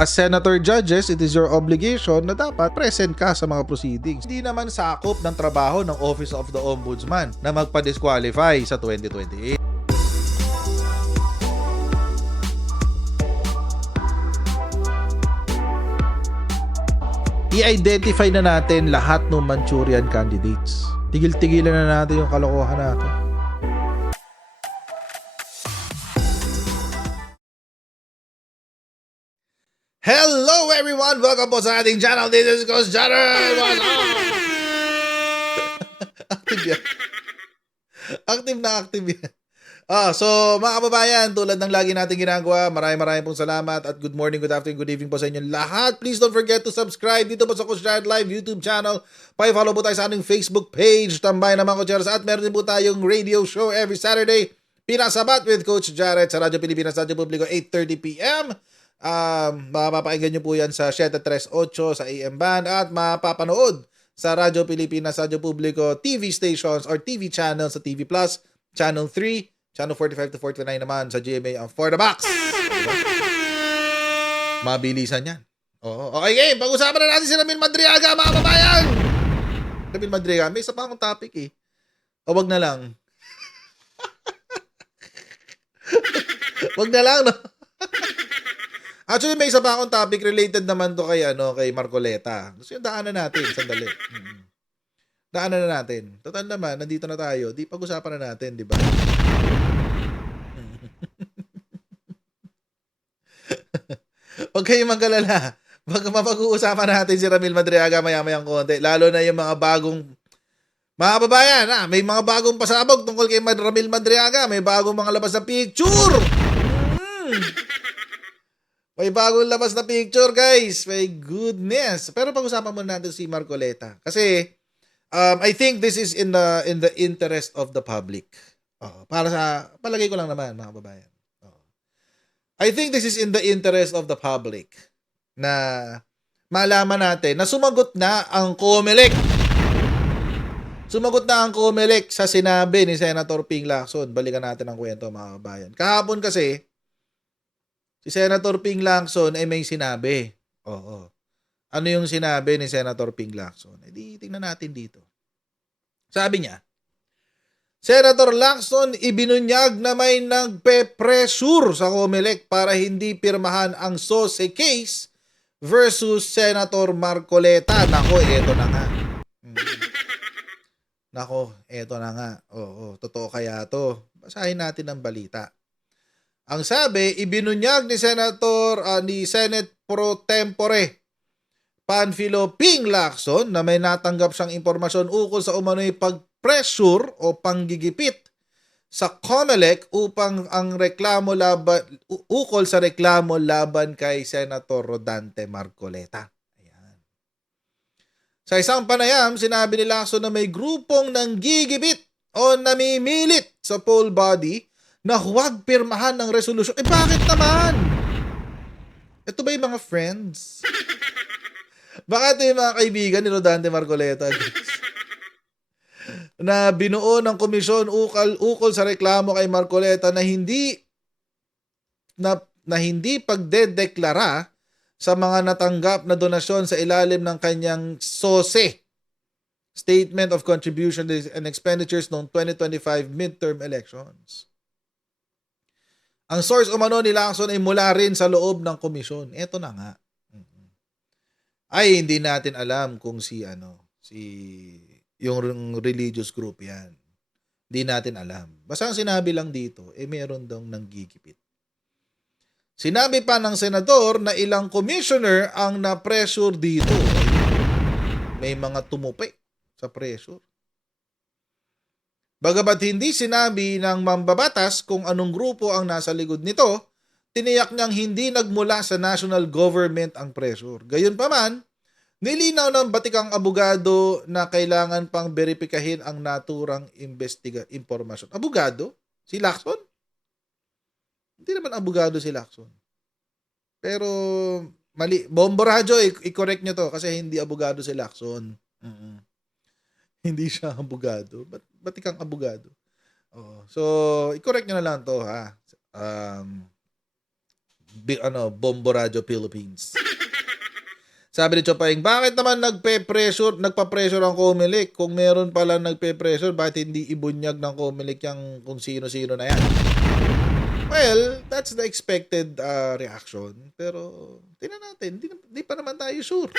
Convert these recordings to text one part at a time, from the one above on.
As senator judges, it is your obligation na dapat present ka sa mga proceedings. Hindi naman sakop ng trabaho ng Office of the Ombudsman na magpa-disqualify sa 2028. I-identify na natin lahat ng Manchurian candidates. Tigil-tigilan na natin yung kalokohan natin. Hello everyone! Welcome po sa ating channel. This is Coach Janner! What's up? Active yan. Active yan. So mga kababayan, tulad ng lagi natin ginagawa, maraming pong salamat at good morning, good afternoon, good evening po sa inyo lahat. Please don't forget to subscribe dito po sa Coach Janner Live YouTube channel. Pa-follow po tayo sa ating Facebook page, Tambay ng mga Coacheros, at meron din po tayong radio show every Saturday, Pinasabat with Coach Jared sa Radyo Pilipinas, Radyo Publiko, 8:30 p.m. Mapapakinggan nyo po yan sa 738 sa AM band at mapapanood sa Radyo Pilipinas, Radyo Publiko, TV stations or TV channels sa TV Plus, Channel 3, Channel 45 to 49 naman sa GMA For the Box. Diba? Mabilisan yan. Oo. Okay, game. Pag-usapan na natin si Ramil Madriaga, mga kababayan. Ramil Madriaga, may isa pa akong topic eh. O wag na lang. Wag na lang, no? Actually, may isa pa akong topic related naman to kay Marcoleta. Gusto yung daanan natin, sandali. Daanan na natin. Total naman, nandito na tayo. Di pag-usapan na natin, di ba? Huwag kayong magkalala. Mapag-uusapan natin si Ramil Madriaga maya-mayang konti. Lalo na yung mga bagong mga kababayan, may mga bagong pasabog tungkol kay Ramil Madriaga. May bagong mga labas na picture. May bagong labas na picture, guys. My goodness. Pero pag-usapan muna natin si Marcoleta. Kasi, I think this is in the interest of the public. Para sa, palagay ko lang naman, mga kababayan. I think this is in the interest of the public na malaman natin na sumagot na ang COMELEC. Sumagot na ang COMELEC sa sinabi ni Senator Ping Lacson. Balikan natin ang kwento, mga kababayan. Kahapon kasi, si Senator Ping Lacson ay may sinabi. Ano yung sinabi ni Senator Ping Lacson? Tingnan natin dito. Sabi niya, Senator Lacson ibinunyag na may nagpe-pressure sa COMELEC para hindi pirmahan ang SOSE case versus Senator Marcoleta. Nako, eto na nga. Nako, eto na nga. Totoo kaya to? Basahin natin ang balita. Ang sabi, ibinunyag ni Senate Pro Tempore Panfilo Ping Lacson na may natanggap siyang impormasyon ukol sa umano'y pag-pressure o panggigipit sa COMELEC upang ang reklamo ukol sa reklamo laban kay Senator Rodante Marcoleta. Ayan. Sa isang panayam, sinabi ni Lacson na may grupong nanggigipit o namimilit sa poll body na huwag pirmahan ng resolusyon. Bakit naman? Ito ba yung mga friends? Baka ito yung mga kaibigan ni Rodante Marcoleta na binuo ng komisyon ukol sa reklamo kay Marcoleta na hindi pagdedeklara sa mga natanggap na donasyon sa ilalim ng kanyang SOSE, Statement of Contribution and Expenditures noong 2025 midterm elections. Ang source umano ni Lacson ay mula rin sa loob ng komisyon. Ito na nga. Ay, hindi natin alam kung yung religious group yan. Hindi natin alam. Basta ang sinabi lang dito, meron daw nanggigipit. Sinabi pa ng senador na ilang commissioner ang na-pressure dito. may mga tumupi sa pressure. Bagamat hindi sinabi ng mambabatas kung anong grupo ang nasa likod nito, tiniyak niyang hindi nagmula sa national government ang pressure. Gayunpaman, nilinaw ng batikang abogado na kailangan pang beripikahin ang naturang impormasyon. Abogado? Si Lacson? Hindi naman abogado si Lacson. Pero mali. Bombo Radyo, i-correct nyo to kasi hindi abogado si Lacson. Hindi siya abogado. Batikang abogado. So, i-correct nyo na lang to ha. Bombo Radyo Philippines. Sabi ni Chopaying, bakit naman nagpa-pressure ang Comelec? Kung meron pala nagpe-pressure, bakit hindi ibunyag ng Comelec yung kung sino-sino na yan? Well, that's the expected reaction. Pero, tingnan natin, di pa naman tayo sure.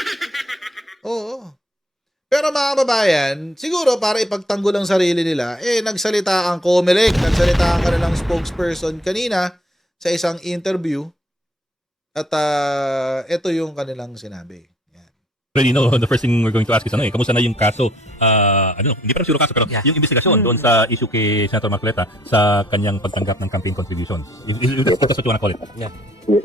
Oo. Pero mga kababayan, siguro para ipagtanggol ang sarili nila, nagsalita ang Comelec, nagsalita ang kanilang spokesperson kanina sa isang interview. At ito yung kanilang sinabi. Yan. Already know, the first thing we're going to ask is kamusta na yung kaso, hindi pa rin siguro kaso, pero yung investigasyon doon sa issue kay Senator Marcoleta sa kanyang pagtanggap ng campaign contributions. That's what you wanna call it. Yeah.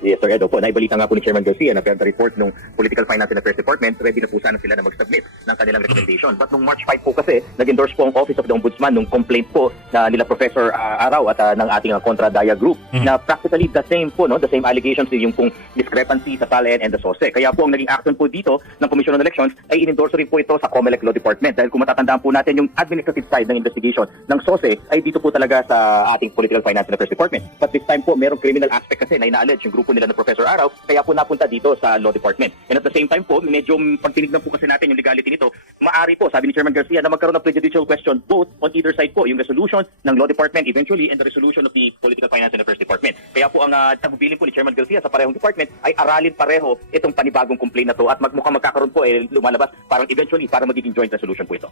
Yes, sir, Edo po. Naibalita nga po ni Chairman Garcia na per the report ng Political Finance and Affairs Department, ready na po sana sila na mag-submit ng kanilang recommendation. But nung March 5 po kasi, nag-endorse po ang Office of the Ombudsman nung complaint po na nila Professor Araw at ng ating Contra Daya Group na practically the same po, no? The same allegations yung pong discrepancy sa SALN and the SOSE. Kaya po ang naging action po dito ng Commission on Elections ay in-endorse rin po ito sa COMELEC Law Department. Dahil kung matatandaan po natin yung administrative side ng investigation ng SOSE ay dito po talaga sa ating Political Finance and Affairs Department. But this time po, merong criminal aspect kasi na ina-allege yung grupo nila na Professor Araw, kaya po napunta dito sa Law Department. And at the same time po, medyo pag tinignan po kasi natin yung legality nito, maari po, sabi ni Chairman Garcia, na magkaroon ng prejudicial question both on either side po, yung resolution ng Law Department eventually and the resolution of the Political Finance and Affairs Department. Kaya po ang tagubilin po ni Chairman Garcia sa parehong department ay aralin pareho itong panibagong complaint na to at mukhang magkakaroon po lumalabas parang eventually para magiging joint resolution po ito.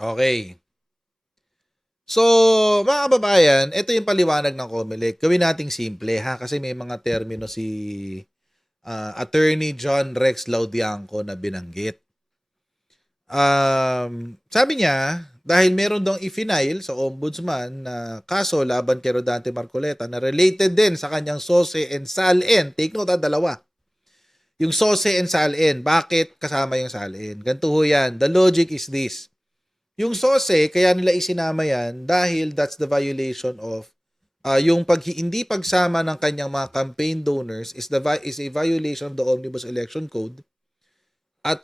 Okay. So, mga kababayan, ito yung paliwanag ng Comelec. Gawin nating simple ha, kasi may mga termino si Attorney John Rex Laudianco na binanggit. Sabi niya, dahil meron daw i-file sa ombudsman na kaso laban kay Rodante Marcoleta na related din sa kanyang SOSE and SALN. Take note, dalawa. Yung SOSE and SALN, bakit kasama yung SALN? Ganito ho yan. The logic is this. Yung SOSE, kaya nila isinama yan dahil that's the violation of yung hindi pagsama ng kanyang mga campaign donors is a violation of the Omnibus Election Code at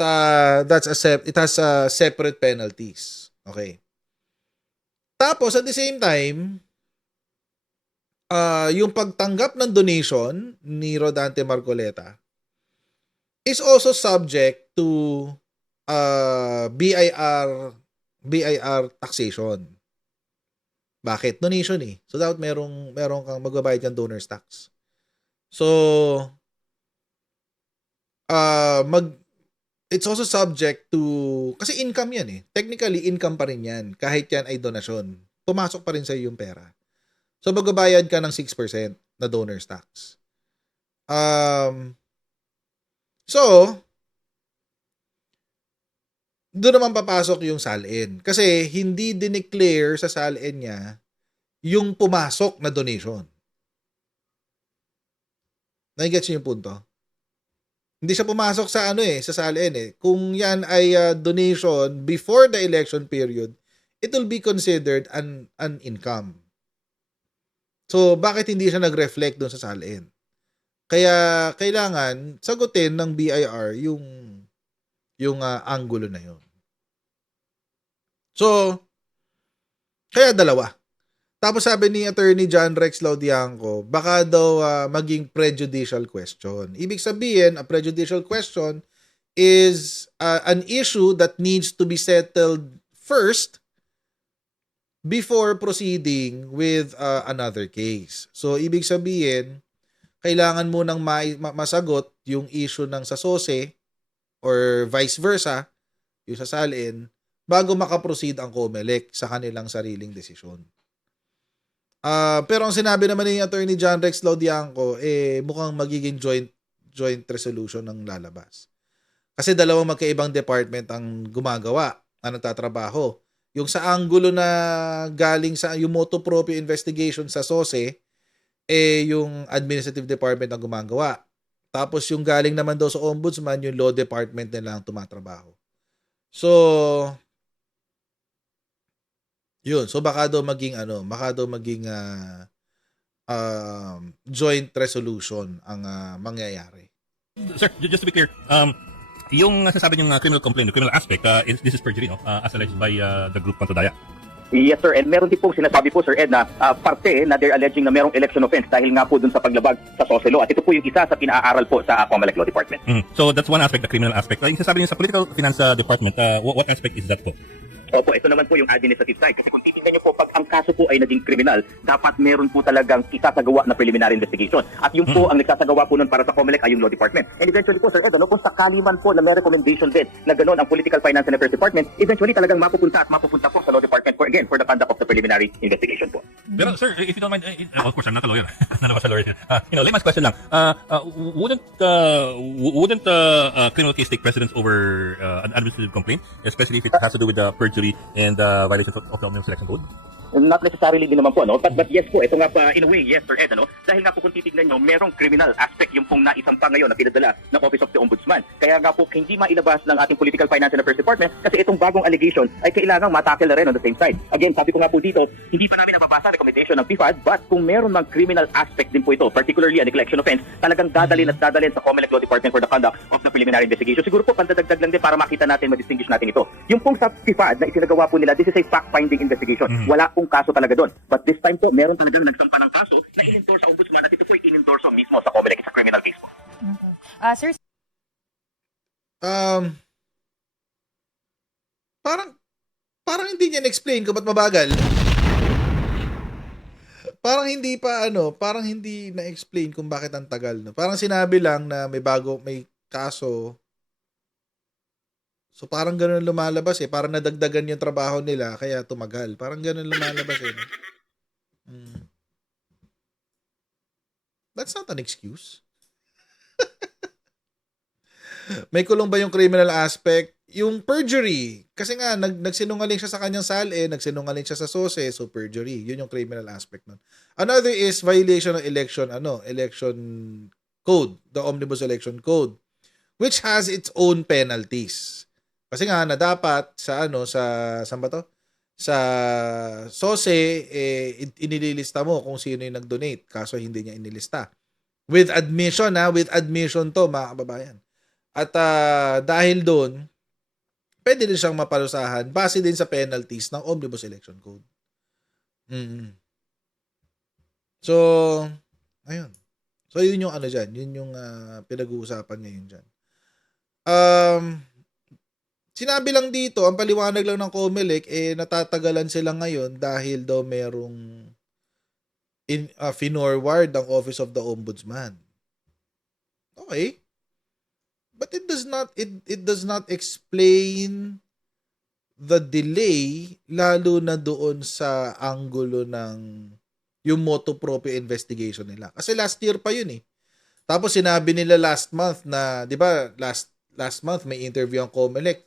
it has separate penalties. Okay. Tapos at the same time, yung pagtanggap ng donation ni Rodante Marcoleta is also subject to BIR taxation. Bakit? Donation eh. So, dapat meron kang magbabayad kang donor's tax. So, it's also subject to, kasi income yan eh. Technically, income pa rin yan. Kahit yan ay donasyon. Pumasok pa rin sa yung pera. So, magbabayad ka ng 6% na donor's tax. So, doon naman papasok yung SALN. Kasi hindi dineclare sa SALN niya yung pumasok na donation. Nagigets niyo yung punto? Hindi siya pumasok sa sa SALN eh. Kung yan ay donation before the election period, it will be considered an income. So, bakit hindi siya nag-reflect doon sa SALN? Kaya kailangan sagutin ng BIR yung angulo na yun. So, kaya dalawa. Tapos sabi ni Attorney John Rex Laudianco, baka daw maging prejudicial question. Ibig sabihin, a prejudicial question is an issue that needs to be settled first before proceeding with another case. So, ibig sabihin, kailangan mo nang masagot yung issue ng sa SOSE or vice versa, yung sa SALN, bago makaproceed ang COMELEC sa kanilang sariling desisyon. Pero ang sinabi naman ni Attorney John Rex Laudianco, mukhang magiging joint resolution ng lalabas. Kasi dalawang magkaibang department ang gumagawa, ang nagtatrabaho. Yung sa anggulo na galing sa yung motu proprio investigation sa SOSE, yung administrative department ang gumagawa. Tapos yung galing naman daw sa ombudsman, yung law department nila ang tumatrabaho. So, yun. So baka daw maging joint resolution ang mangyayari. Sir, just to be clear, yung nasasabi niyong criminal complaint, the criminal aspect, this is perjury, no? As alleged by the group Pantodaya. Yes, sir. And meron din pong sinasabi po, Sir Ed, na parte na they're alleging na merong election offense dahil nga po dun sa paglabag sa SOSE law. At ito po yung isa sa pinaaral po sa COMELEC Law Department. So that's one aspect, the criminal aspect. Yung sasabi niyo sa political finance department, what aspect is that po? Opo, ito naman po yung administrative side. Kasi kung titignan niyo po, pag ang kaso po ay naging kriminal, dapat meron po talagang isasagawa na preliminary investigation. At yung po ang nagsasagawa po nun para sa COMELEC ay yung Law Department. And eventually po, Sir Ed, kung sakali man po na may recommendation din na gano'n ang Political Finance and Affairs Department, eventually talagang mapupunta po sa Law Department for the conduct of the preliminary investigation po. Pero sir, if you don't mind, of course I'm not a lawyer. None of us are lawyers. Layman's question lang. Wouldn't criminal case take precedence over an administrative complaint, especially if it has to do with perjury and violations of the Omnibus Election Code? Not necessarily din naman po, no? But yes po, ito nga pa, in a way, yes, Sir Ed, ano? Dahil nga po kung titignan nyo, merong criminal aspect yung pong naisampa ngayon na pinadala ng Office of the Ombudsman. Kaya nga po, hindi mailabas ng ating Political Finance and Affairs Department kasi itong bagong allegation ay kailangang matackle na rin on the same side. Again, sabi ko nga po dito, hindi pa namin nababasa recommendation ng PFAD, but kung meron ng criminal aspect din po ito, particularly a neglection offense, talagang dadalhin sa COMELEC Law Department for the conduct of the preliminary investigation. Siguro po, pandadagdag lang din para makita natin, ma-distinguish natin ito. Yung pong sa PFAD na isinagawa po nila, this is a fact-finding investigation. Wala pong kaso talaga doon. But this time po, meron talagang nagsampa ng kaso na in-endorse sa ombudsman at ito po ay in-endorse mismo sa COMELEC sa criminal case po. Sir, Parang hindi niya na-explain kung ba't mabagal. Parang hindi na-explain kung bakit ang tagal, no. Parang sinabi lang na may kaso. So parang ganoon lumalabas parang nadagdagan yung trabaho nila kaya tumagal. Parang ganoon lumalabas no? That's not an excuse. May kulong ba yung criminal aspect? Yung perjury. Kasi nga, nagsinungaling siya sa kanyang SALE, nagsinungaling siya sa SOSE, so perjury. Yun yung criminal aspect nun. Another is violation ng election code, the Omnibus Election Code, which has its own penalties. Kasi nga, na dapat saan ba to? Sa SOSE, inililista mo kung sino yung nag-donate, kaso hindi niya inilista. With admission to, mga kababayan. At dahil doon, pwede din siyang maparusahan base din sa penalties ng Omnibus Election Code. So, ayun. So, yun yung dyan. Yun yung pinag-uusapan ngayon dyan. Sinabi lang dito, ang paliwanag lang ng COMELEC, natatagalan sila ngayon dahil daw merong finorward ang Office of the Ombudsman. Okay. But it does not explain the delay lalo na doon sa anggulo ng yung motu proprio investigation nila. Kasi last year pa yun Tapos sinabi nila last month na, 'di ba, last month may interview ang COMELEC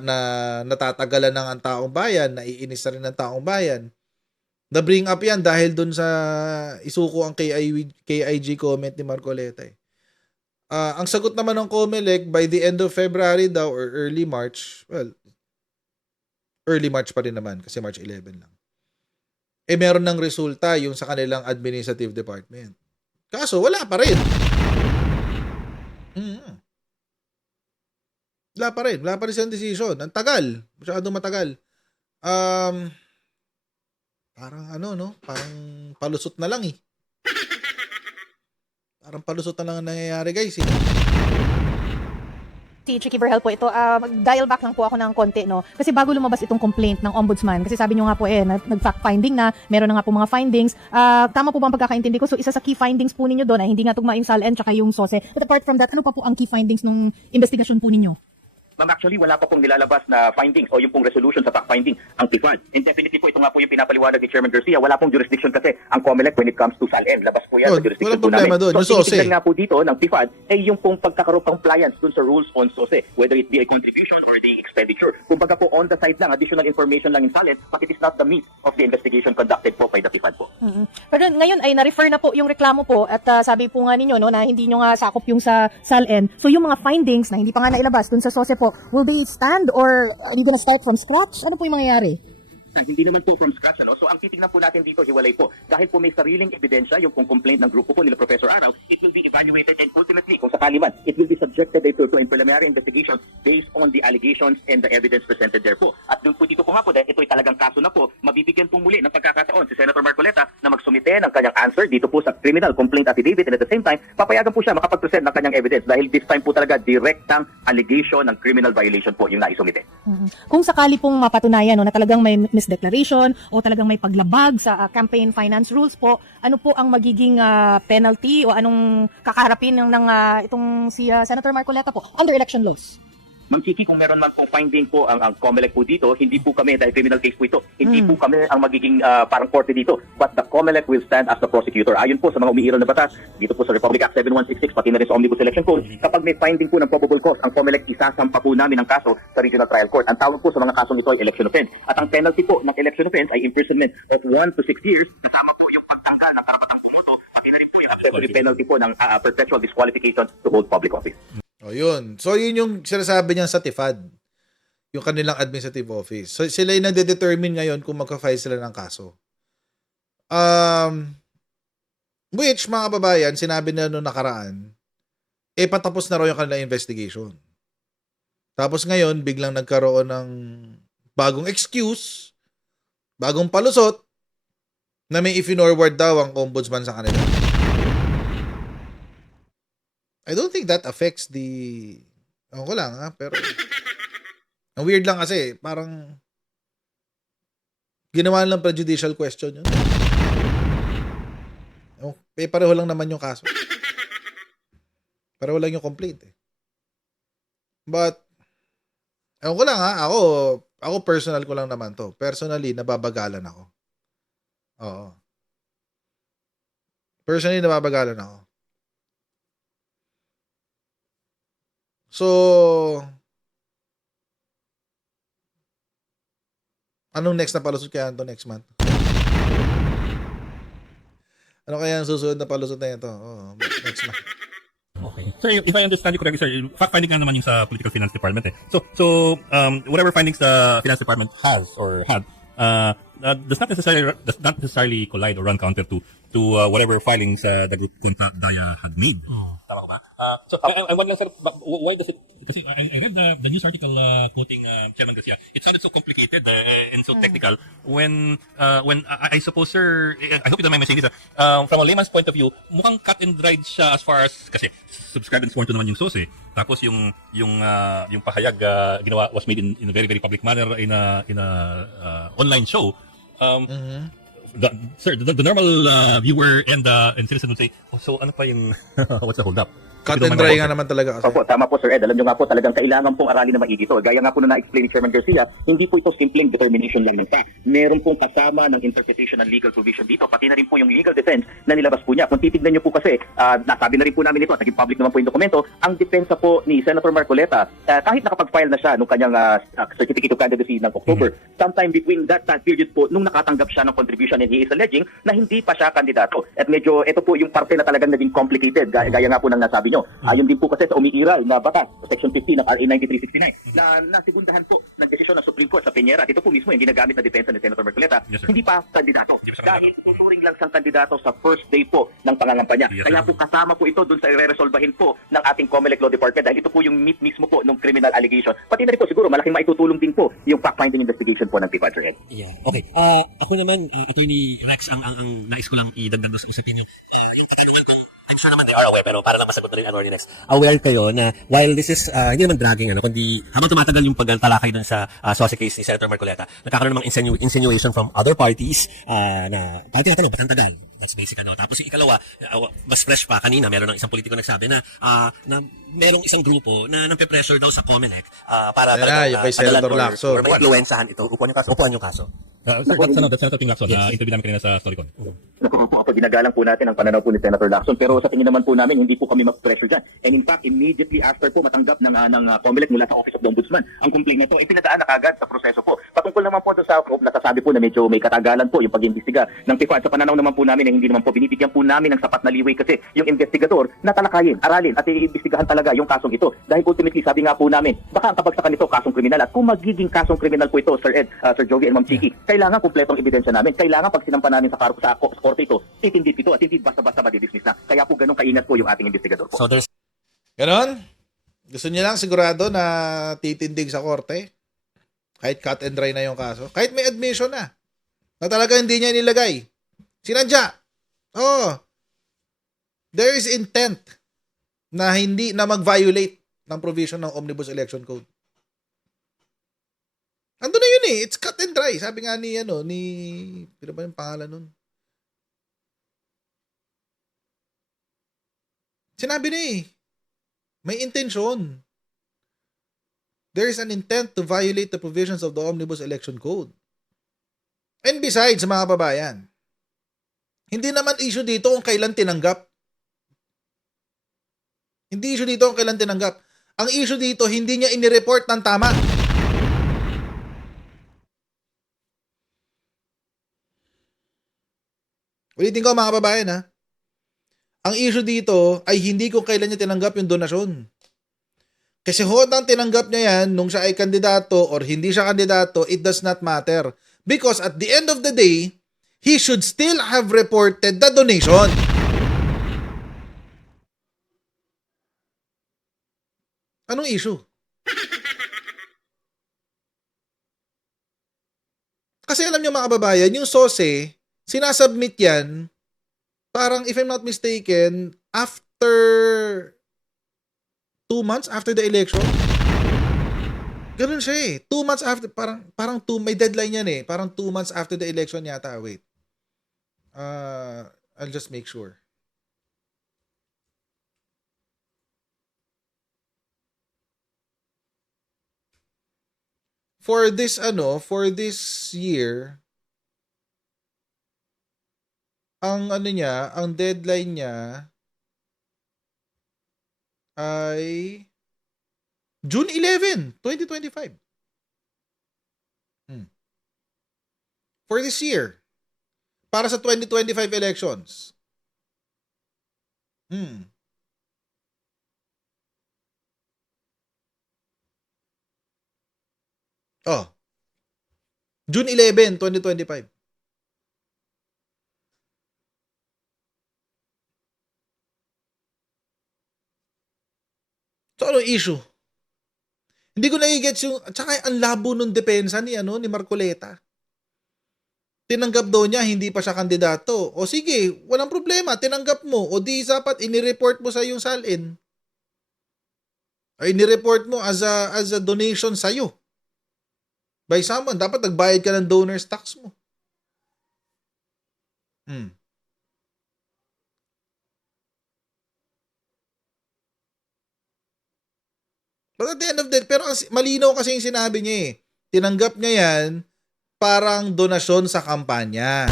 na natatagalan ng ang taong bayan, naiinis na rin ng taong bayan. Na-bring up yan dahil doon sa isuko ang KIG comment ni Marcoleta ang sagot naman ng COMELEC by the end of February daw or early March, early March pa rin naman kasi March 11 lang. Meron ng resulta yung sa kanilang administrative department. Kaso wala pa rin. Wala pa rin siyang decision. Ang tagal. Masyadong matagal. Parang parang palusot na lang Parang palusot na lang ang nangyayari, guys. si Chicky Verhel po ito, mag-dial back lang po ako ng konti, no? Kasi bago lumabas itong complaint ng ombudsman, kasi sabi nyo nga po nag-fact finding na, meron na nga po mga findings. Tama po ba ang pagkakaintindi ko? So isa sa key findings po ninyo doon ay hindi nga tugma yung SALN tsaka yung SOSE. But apart from that, ano pa po ang key findings ng investigasyon po ninyo? Ma'am, actually, wala pa pong nilalabas na findings o yung pong resolution sa fact-finding ang TIFAD. And definitely po, ito nga po yung pinapaliwanag ni Chairman Garcia, wala pong jurisdiction kasi ang COMELEC when it comes to SALN. Labas po yan Oh, sa jurisdiction walang po namin. problema doon. Yung So, SOSE. tinitignan nga po dito ng TIFAD ay yung pong pagkakaroon compliance dun sa rules on SOSE, whether it be a contribution or the expenditure. Kumbaga po, on the side lang, additional information lang in SALN, but it is not the meat of the investigation conducted po by the TIFAD po. Pero ngayon ay na-refer na po yung reklamo po at sabi po nga ninyo no, na hindi nyo nga sakop yung sa SALN. So yung mga findings na hindi pa nga nailabas dun sa SOSE po, will they stand or are you gonna start from scratch? Ano po yung mangyayari? Hindi naman po from scratch, ano? So ang titingnan po natin dito, hiwalay po. Dahil po may sariling ebidensya, yung pong complaint ng grupo po nila Professor Araw, it will be evaluated and ultimately, kung sakali man, it will be subjected to a preliminary investigation based on the allegations and the evidence presented there po. At dun po dito po nga po, dahil ito'y talagang kaso na po, mabibigyan po muli ng pagkakataon si Senator Marcoleta na magsumite ng kanyang answer dito po sa criminal complaint affidavit, and at the same time, papayagan po siya makapag-present ng kanyang evidence dahil this time po talaga direktang allegation ng criminal violation po yung naisumite. Kung sakali pong mapatunayan no, na talagang may misdeclaration o talagang may paglabag sa campaign finance rules po, ano po ang magiging penalty o anong kakaharapin ng itong si Senator Marcoleta po under election laws? Ma'am Chiki, kung meron man pong finding po ang COMELEC po dito, hindi po kami, dahil criminal case po ito, hindi po kami ang magiging parang korte dito. But the COMELEC will stand as the prosecutor. Ayon po sa mga umiiral na batas, dito po sa Republic Act 7166, pati na rin sa Omnibus Election Code, kapag may finding po ng probable cause, ang COMELEC isasampa po namin ang kaso sa Regional Trial Court. Ang tawag po sa mga kasong ito ay election offense. At ang penalty po ng election offense ay imprisonment of 1 to 6 years, kasama po yung pagtanggal ng karapatang pumoto, pati na rin po yung absolute penalty po ng perpetual disqualification to hold public office. O yun. So yun yung sinasabi niya sa TIFAD. Yung kanilang administrative office. So sila yung nade-determine ngayon kung magka-file sila ng kaso. Which, mga kababayan, sinabi na noong nakaraan, patapos na raw yung kanilang investigation. Tapos ngayon, biglang nagkaroon ng bagong excuse, bagong palusot, na may i-forward daw ang ombudsman sa kanila. I don't think that affects the... Ewan ko lang, pero... Ang weird lang kasi, parang... Ginawa lang prejudicial question yun. Pareho lang naman yung kaso. Pareho lang yung complaint But... Ewan ko lang ako personal ko lang naman to. Personally, nababagalan ako. Oo. Personally, nababagalan ako. So, anong next na palusot kaya ito next month? Ano kaya ang susunod na palusot na ito? Next month. Okay. Sir, if I understand you correctly, sir, fact-finding nga naman yung sa Political Finance Department So, whatever findings the Finance Department has or had, does not necessarily collide or run counter to whatever filings the group Contra Daya had made. Tama ko ba? So, I wonder lang, sir, why does it... Kasi I read the news article quoting Chairman Garcia. It sounded so complicated and so technical when I suppose, sir, I hope you don't mind me saying this, from a layman's point of view, mukhang cut and dried siya as far as, kasi subscribed and sworn to naman yung SOSE. Tapos yung pahayag ginawa was made in a very, very public manner in a online show. The normal viewer and citizen would say, so ano pa yung what's the hold up? Cut and dry nga naman talaga kasi. Opo, tama po Sir Ed. Alam nyo nga po talagang kailangan pong aralin na maigi ito. Gaya nga po na na-explain ni Chairman Garcia, hindi po ito simpleng determination lang ng fact. Meron pong kasama ng interpretation ng legal provision dito, pati na rin po yung legal defense na nilabas po niya. Kung titignan nyo po kasi, nasabi na rin po namin ito, naging public naman po yung dokumento, ang depensa po ni Senator Marcoleta, kahit nakapag-file na siya nung kanyang certificate of candidacy ng October, sometime between that period po, nung nakatanggap siya ng contribution and he is alleging na hindi pa siya kandidato. At medyo, ito po yung parte na talagang naging complicated, gaya nga po ng nasabi nyo. Ayon din po kasi sa umiiral na batas, Section 15 ng RA 9369, na nasigundahan po ng desisyon ng Supreme Court sa Peñera. At ito po mismo yung ginagamit na depensa ni Senator Marcoleta. Yes, sir. Hindi pa kandidato. Dahil tuturing lang siyang kandidato sa first day po ng pangangampanya. Yes, Kaya sir. po kasama po ito dun sa i-resolbahin po ng ating COMELEC Law Department. Dahil ito po yung meat mismo po ng criminal allegation. Pati na rin po siguro malaking maitutulong din po yung fact-finding investigation po ng TIFAD, Sir Ed. Yeah. Okay. Ako naman, Attorney Rex, ang nais ko lang idagdag sa usapin yung katanungan kung I'm sure naman they are aware, pero para lang masagot na rin Attorney Rex. Aware kayo na while this is, hindi naman dragging, kundi habang tumatagal yung pagtalakay dun sa SOSE case ni Senator Marcoleta, nagkakaroon namang insinuation from other parties na parang tinatanong, ba't ang tagal? That's basic ano. Tapos yung ikalawa, mas fresh pa kanina, meron ng isang politiko nagsabi na merong isang grupo na nampe-pressure daw sa COMELEC para Ayan na, talagang, yung kay padalan Senator Lacson. or influensahan ito. Upuan yung kaso. Sir, that's Senator Ping Lacson, interview namin kanina sa Storycon. Ako, ginagalang po natin ang pananaw po ni Senator Lacson, pero sa tingin naman po namin, hindi po kami mag-pressure dyan. And in fact, immediately after po matanggap ng COMELEC mula sa Office of the Ombudsman, ang complaint na ito, ipinadaan na kagad sa proseso po. Patungkol naman po sa nasasabi po na medyo may katagalan po yung pag-imbestiga ng TIFAD, sa pananaw naman po namin na hindi naman po binibigyan po namin ng sapat na liway kasi yung investigador na talakayin, aralin at iimbestigahan talaga yung kasong ito. Dahil ultimately, sabi nga po namin, baka ang kabagsakan nito kasong kriminal, at kung magiging kasong kriminal po ito, Sir Ed, Sir Joey and Ma'am Chiki, kailangan kumpletong ebidensya namin. Kailangan pag sinampa namin sa korte ito, titindit ito at hindi basta-basta madidismiss na. Kaya po ganun kaingat po yung ating investigador po. So there's Ganon? Gusto niya lang sigurado na titindig sa korte? Kahit cut and dry na yung kaso? Kahit may admission na talaga hindi niya nilagay. Sinadya. Oh. There is intent na hindi na mag-violate ng provision ng Omnibus Election Code. Ando na yun eh. It's cut and dry. Sabi nga ni ano ba yung pangalan nun? Sinabi na eh. May intention. There is an intent to violate the provisions of the Omnibus Election Code. And besides, mga kababayan, hindi naman issue dito kung kailan tinanggap. Hindi issue dito kung kailan tinanggap. Ang issue dito, hindi niya inireport ng tama. Ulitin ko mga kababayan ha. Ang issue dito ay hindi kung kailan niya tinanggap yung donasyon. Kasi hodang tinanggap niya yan nung siya ay kandidato or hindi siya kandidato, it does not matter. Because at the end of the day, he should still have reported the donation. Anong issue? Kasi alam niyo mga kababayan, yung SOSE, sinasubmit yan, parang if I'm not mistaken, after 2 months after the election. Ganun siya eh. 2 months after, parang may deadline yan eh. Parang 2 months after the election yata. Wait. I'll just make sure. For this year, ang deadline niya ay June 11, 2025. For this year, para sa 2025 elections. Oh. June 11, 2025. So, ano issue? Hindi ko nai-gets yung, at saka ang labo nung depensa ni Marcoleta. Tinanggap daw niya, hindi pa siya kandidato. O sige, walang problema, tinanggap mo. O di dapat inireport mo sa yung salin. O inireport mo as a donation sa'yo. By someone, dapat nagbayad ka ng donor's tax mo. But at the end of the day, pero malinaw kasi yung sinabi niya eh. Tinanggap niya yan parang donasyon sa kampanya.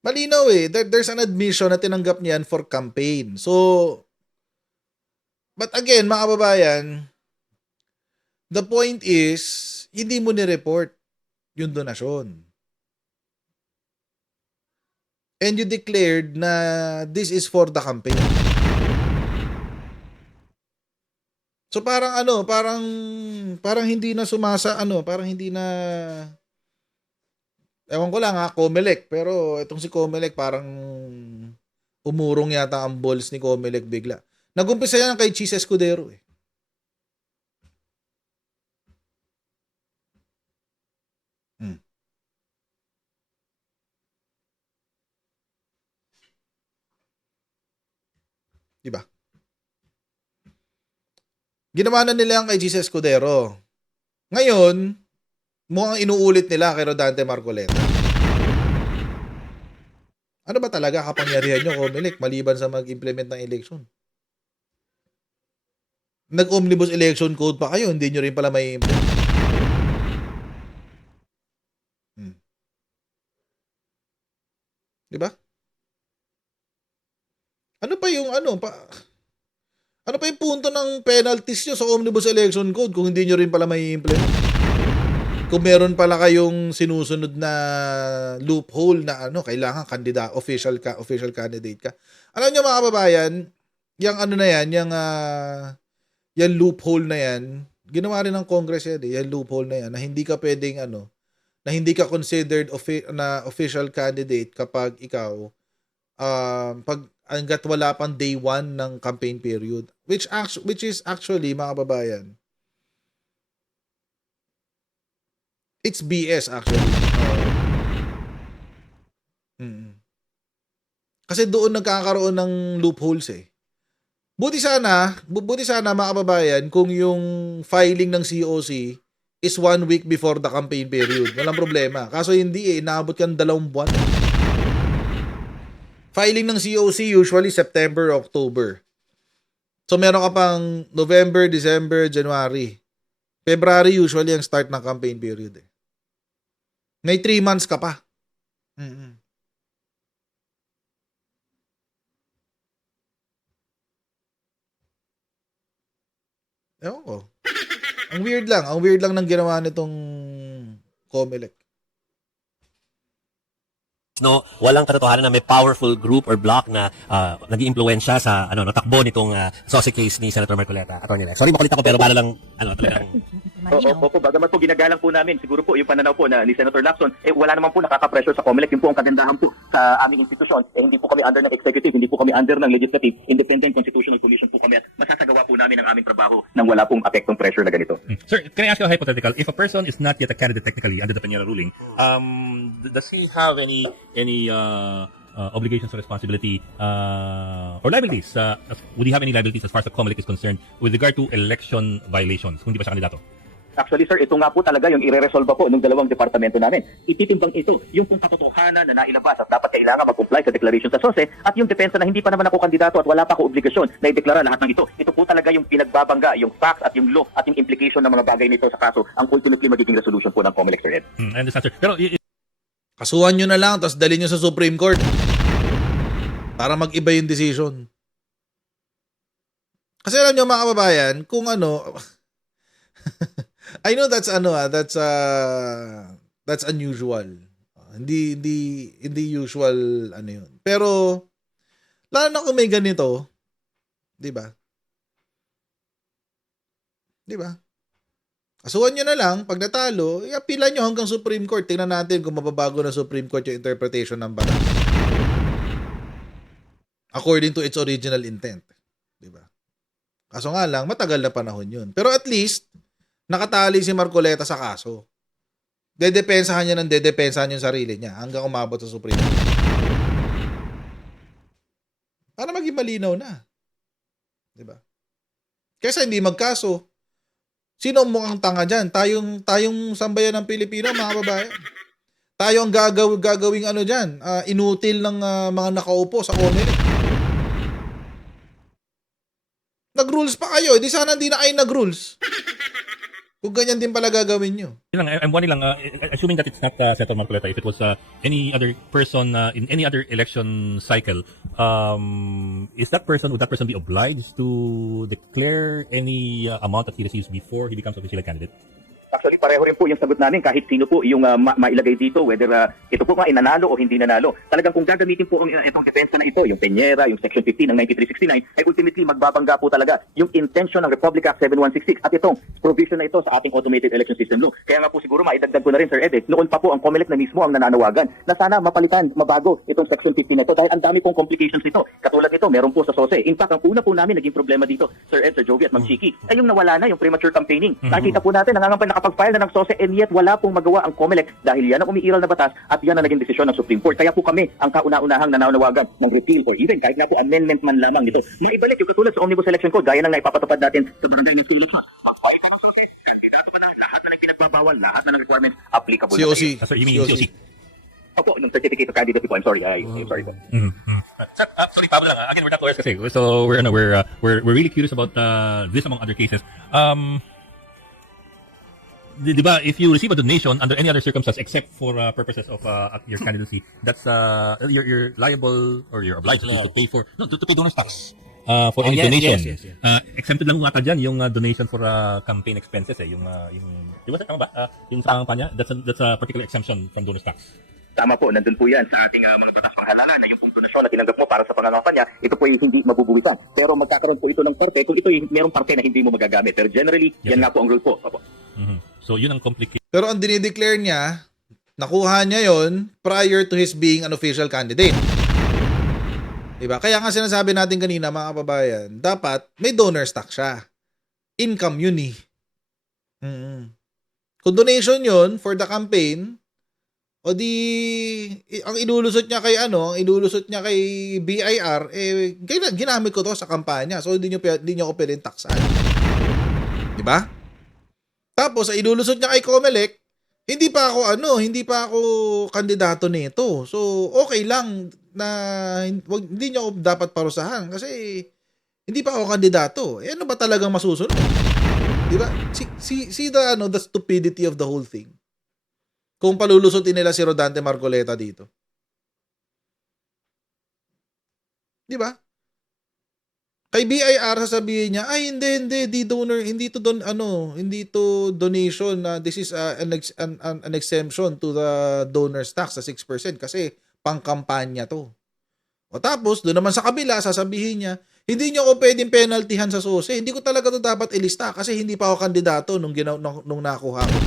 Malinaw eh. There's an admission na tinanggap niya yan for campaign. So, but again, mga kababayan, the point is, hindi mo ni-report yung donasyon. And you declared na this is for the campaign. So parang parang hindi na parang hindi na, ewan ko lang COMELEC, pero itong si COMELEC parang umurong yata ang balls ni COMELEC bigla. Nagumpisa yan kay Chis Escudero eh. Diba? Ginawa na nila ang kay Jesus Escudero. Ngayon, mukhang inuulit nila kay Rodante Marcoleta. Ano ba talaga kapangyarihan nyo, Comelec, maliban sa mag-implement ng election? Nag-omnibus election code pa kayo, hindi nyo rin pala may implement. Di ba? Ano pa yung punto ng penalties nyo sa omnibus election code kung hindi nyo rin pala may implement? Kung meron pala kayong sinusunod na loophole na kailangan official candidate ka. Alam niyo mga kababayan, yung yung loophole na yan, ginawa rin ng Congress yan, yung loophole na yan, na hindi ka pwedeng na hindi ka considered na official candidate kapag ikaw hanggat wala pang day 1 ng campaign period, which is actually mga kababayan, it's BS actually. Kasi doon nagkakaroon ng loopholes eh. Buti sana mga kababayan kung yung filing ng COC is 1 week before the campaign period. Walang problema. Kaso hindi eh, inaabot kang 2 buwan. Filing ng COC usually September, October. So meron ka pang November, December, January. February usually ang start ng campaign period eh. May 3 months ka pa. Ewan ko. Ang weird lang ng ginawa nitong Comelec. No, walang katotohanan na may powerful group or block na nag-iimpluwensya sa takbo nitong SOSE case ni Senator Marcoleta. Attorney Lex. Sorry makulit ako pero para lang talagang Opo, bagamat po ginagalang po namin, siguro po yung pananaw po na ni Senator Lacson, wala naman po nakaka-pressure sa COMELEC. Yung po ang kagandahan po sa aming institusyon, hindi po kami under ng executive, hindi po kami under ng legislative, independent constitutional commission po kami at masasagawa po namin ang aming trabaho nang wala pong apektong pressure na ganito. Sir, can I ask you a hypothetical? If a person is not yet a candidate technically under the Peña ruling, does he have any obligations or responsibility or liabilities? Would he have any liabilities as far as the COMELEC is concerned with regard to election violations kung di ba siya kandidato? Actually, sir, ito nga po talaga yung ire-resolve po ng dalawang departamento namin. Ititimbang ito yung kung katotohanan na nailabas at dapat kailangan mag-comply sa declaration sa SOSE at yung depensa na hindi pa naman ako kandidato at wala pa ako obligasyon na ideklara lahat ng ito. Ito po talaga yung pinagbabangga, yung facts at yung law at yung implication ng mga bagay nito sa kaso ang ultimately magiging resolution po ng COMELEC, sir Ed. I understand, sir. Pero Kasuhan nyo na lang, tapos dalhin nyo sa Supreme Court. Para mag-iba yung decision. Kasi alam nyo mga kababayan, kung I know that's unusual. Hindi usual yun. Pero lalo na kung may ganito, 'di ba? 'Di ba? Kasuhan nyo na lang, pag natalo, i-appealan nyo hanggang Supreme Court. Tingnan natin kung mababago ng Supreme Court yung interpretation ng batas. According to its original intent. Diba? Kaso nga lang, matagal na panahon yun. Pero at least, nakatali si Marcoleta sa kaso. Dedepensahan niya ng dedepensahan yung sarili niya hanggang umabot sa Supreme Court. Para maging malinaw na. Diba? Kesa hindi magkaso, sino ang mukhang tanga dyan? Tayong sambayan ng Pilipino, mga babae. Tayo ang gagawing dyan, inutil ng mga nakaupo sa COMELEC. Nag-rules pa kayo, di sana hindi na kayo nag-rules. Kung ganyan din pala gagawin nyo. I'm wondering lang, assuming that it's not Senator Marcoleta, if it was any other person in any other election cycle, would that person be obliged to declare any amount that he receives before he becomes officially a candidate? Actually, pareho rin po yung sagot namin kahit sino po yung mailagay dito, whether ito po nga inanalo o hindi nanalo. Talagang kung gagamitin po itong depensa na ito, yung Peñera, yung Section 15 ng 9369, ay ultimately magbabangga po talaga yung intention ng Republic Act 7166 at itong provision na ito sa ating automated election system law. Kaya nga po siguro maidagdag ko na rin, Sir Ed, noon pa po ang COMELEC na mismo ang nananawagan na sana mapalitan, mabago itong Section 15 na ito dahil ang dami pong complications nito. Katulad nito, meron po sa SOSE. In fact, ang una po namin naging problema dito, Sir Ed, Sir Jovi at Ma'am Chiki, ay yung nawala na yung premature campaigning. Nakita po natin, nakapag-file na ng SOSE and yet wala pong magawa ang COMELEC dahil yan ang umiiral na batas at yan ang naging desisyon ng Supreme Court. Kaya po kami ang kauna-unahang nananawagan ng repeal or even kahit na po amendment man lamang nito. Maibalik yung katulad sa Omnibus Election Code gaya ng naipapatupad natin sa Barangay Election. Pag-file ka ng SOSE, kandidato ka na lahat na bawal, lahat na ng requirements applicable na COC. sa iyo. Sir, you mean COC. COC? Opo, ng certificate of candidacy po. I'm sorry. I'm sorry po. Sir, sorry, Pablo lang. Again, we're not lawyers kasi. So, we're really curious about this among other cases. Di ba, if you receive a donation under any other circumstance except for purposes of your candidacy, that's you're liable or you're obliged at least to pay to pay donors tax for any yes, donation. yes. Exempted lang ata dyan yung donation for campaign expenses yung di ba sir, tama ba? Yung sa kampanya, that's a particular exemption from donors tax. Tama po, nandun po yan sa ating mga batas panghalalan na yung pong donasyon na tinanggap mo para sa pangangampanya, ito po ay hindi mabubuwisan. Pero magkakaroon po ito ng parte kung ito ay merong parte na hindi mo magagamit. Pero generally, Yes, yan sir. nga po ang rule po. Opo. So, yun ang complicated. Pero ang dinideclare niya, nakuha niya yon prior to his being an official candidate. Diba? Kaya nga sinasabi natin kanina, mga kababayan, dapat may donor stock siya. Income yun eh. Kung donation yun for the campaign, o di, ang ilulusot niya kay ang ilulusot niya kay BIR, ginamit ko to sa kampanya. So, hindi niyo ko pwedeng taksan. Diba? Tapos, ang ilulusot niya kay Comelec, hindi pa ako kandidato nito. So, okay lang na hindi niyo ako dapat parusahan kasi hindi pa ako kandidato. Ano ba talagang masusunod? Diba? See the stupidity of the whole thing. Kung palulusutin nila si Rodante Marcoleta dito. Di ba? Kay BIR sasabihin niya, ay hindi donor, hindi to donation, this is an exemption to the donor's tax sa 6% kasi pangkampanya to. O tapos, doon naman sa kabila, sasabihin niya, hindi niyo ako pwedeng penaltyhan sa SOSE. Hindi ko talaga to dapat ilista kasi hindi pa ako kandidato nung nakuha ko.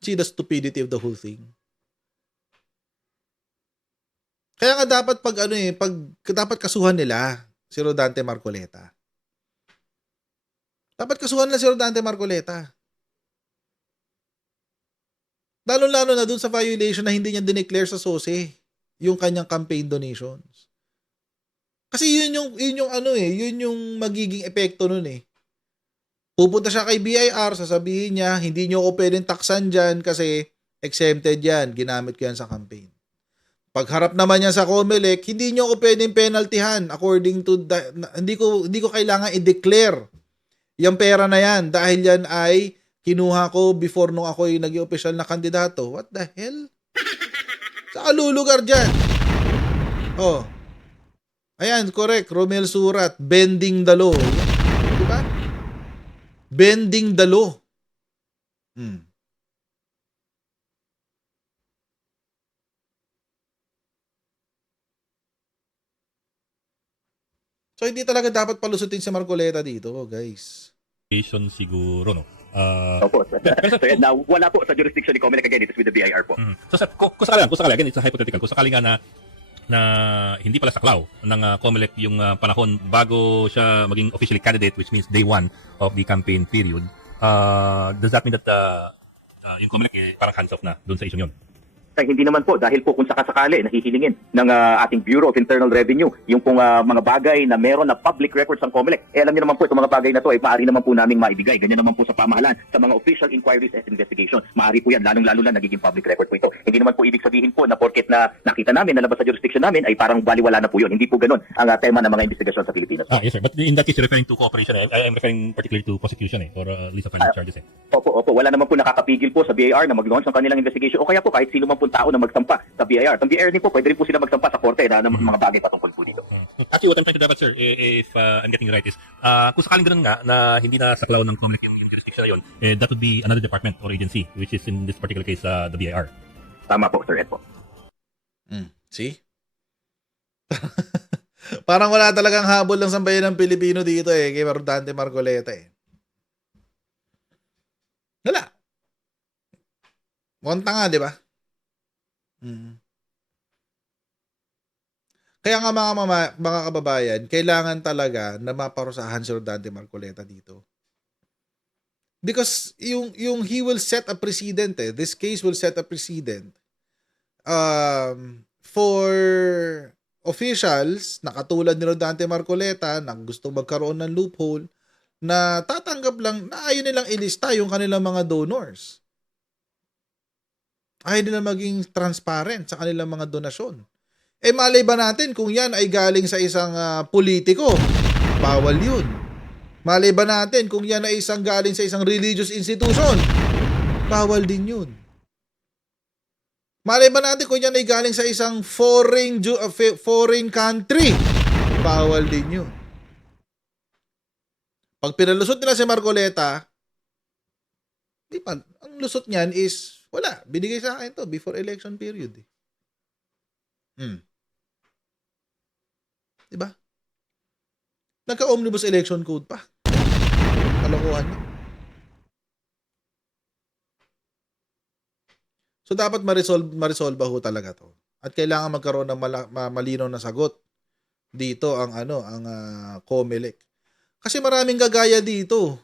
See the stupidity of the whole thing. Kaya nga dapat dapat kasuhan nila si Rodante Marcoleta. Dapat kasuhan nila si Rodante Marcoleta. Lalo-lalo na dun sa violation na hindi niya dineclare sa SOSE yung kanyang campaign donations. Kasi yun yung magiging epekto nun eh. Pupunta siya kay BIR, sasabihin niya, hindi niyo ako pwedeng taksan dyan kasi exempted yan, ginamit ko yan sa campaign. Pagharap naman niya sa Comelec, hindi niyo ako pwedeng penaltyhan according to hindi ko kailangan i-declare yung pera na yan dahil yan ay kinuha ko before nung ako yung naging official na kandidato. What the hell? Sa lulugar dyan? Oh. Ayan, correct. Romel Surat, bending the law. Diba? Bending the law. So, hindi talaga dapat palusutin si Marcoleta dito, guys. Siguro, no? Opo. So, yan, wala po sa jurisdiction ni Comelec again. It is with the BIR po. So, sir, kung sakali, again, it's a hypothetical. Kung sakali nga na hindi pala saklaw ng Comelec yung panahon bago siya maging officially candidate, which means day 1 of the campaign period, does that mean that yung Comelec parang hands off na doon sa issue yun? Ay, hindi naman po dahil po kung sakasakali nahihilingin ng ating Bureau of Internal Revenue yung pong mga bagay na meron na public records ang Comelec. Alam niyo naman po itong mga bagay na to ay maaari naman po naming maibigay. Ganyan naman po sa pamahalaan sa mga official inquiries and investigation. Maaari po yan lalong-lalo na nagiging public record po ito. Hindi naman po ibig sabihin po na porket na nakita namin na labas sa jurisdiction namin ay parang baliwala na po yun. Hindi po ganun ang tema ng mga investigasyon sa Pilipinas. Yes sir. But in that case, you're referring to cooperation. I'm referring particularly to prosecution or at least a financial charges. Opo. Wala naman po nakakapigil po sa BIR na mag-launch ng kanilang investigation o kaya po kahit sino man po tao na magsampa sa BIR. Ang BIR din po, pwede rin po sila magsampa sa korte na ng mga bagay patungkol po dito. Actually, what I'm trying to dapat, sir, if I'm getting right is, kung sakaling ganun nga, na hindi na saklaw ng Comelec yung jurisdiction na yun, that would be another department or agency, which is in this particular case, the BIR. Tama po, Sir Ed po. See? Parang wala talagang habol ng sambayan ng Pilipino dito kay Rodante Marcoleta Wala. Monta nga, di ba? Kaya nga mga kababayan, kailangan talaga na maparusahan si Rodante Marcoleta dito. Because yung he will set a precedent This case will set a precedent for officials na katulad ni Rodante Marcoleta na gusto magkaroon ng loophole na tatanggap lang na ayaw nilang ilista yung kanilang mga donors. Ayaw nilang maging transparent sa kanilang mga donasyon. Eh malay ba natin kung yan ay galing sa isang politiko? Bawal yun. Malay ba natin kung yan ay galing sa isang religious institution? Bawal din yun. Malay ba natin kung yan ay galing sa isang foreign country? Bawal din yun. Pag pinalusot nila si Marcoleta, ang lusot niyan is, wala, binigay sa akin to before election period. Diba? Nagka-omnibus election code pa. Kalokohan niya. So dapat ma-resolve ho talaga to. At kailangan magkaroon ng malinaw na sagot dito ang COMELEC. Kasi maraming gagaya dito.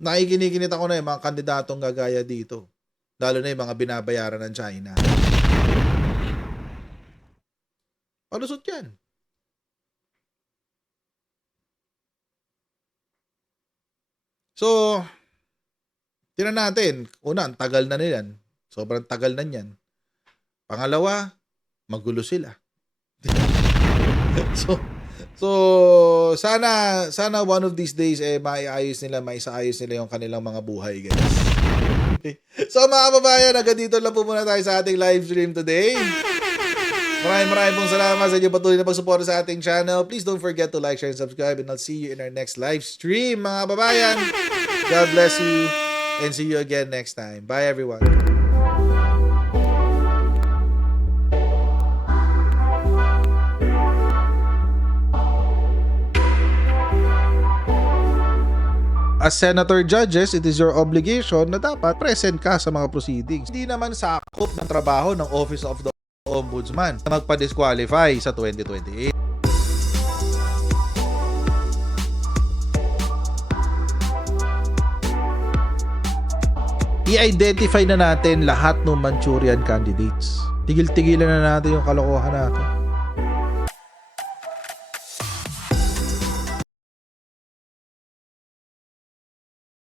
Nakikinikinit ako na yung mga kandidatong gagaya dito. Lalo na yung mga binabayaran ng China. Palusot yan. So, tingnan natin. Una, ang tagal na niyan. Sobrang tagal na niyan. Pangalawa, magulo sila. So sana one of these days maisaayos nila yung kanilang mga buhay, guys. Okay. So mga kababayan, hanggang dito lang po muna tayo sa ating live stream today. Maraming pong salamat sa inyo patuloy na pagsuporta sa ating channel. Please don't forget to like, share, and subscribe, and I'll see you in our next live stream, mga kababayan. God bless you and see you again next time. Bye everyone. As senator judges, it is your obligation na dapat present ka sa mga proceedings. Hindi naman sakop ng trabaho ng Office of the Ombudsman na magpa-disqualify sa 2028. I-identify na natin lahat ng Manchurian candidates. Tigil-tigilan na natin yung kalokohan natin.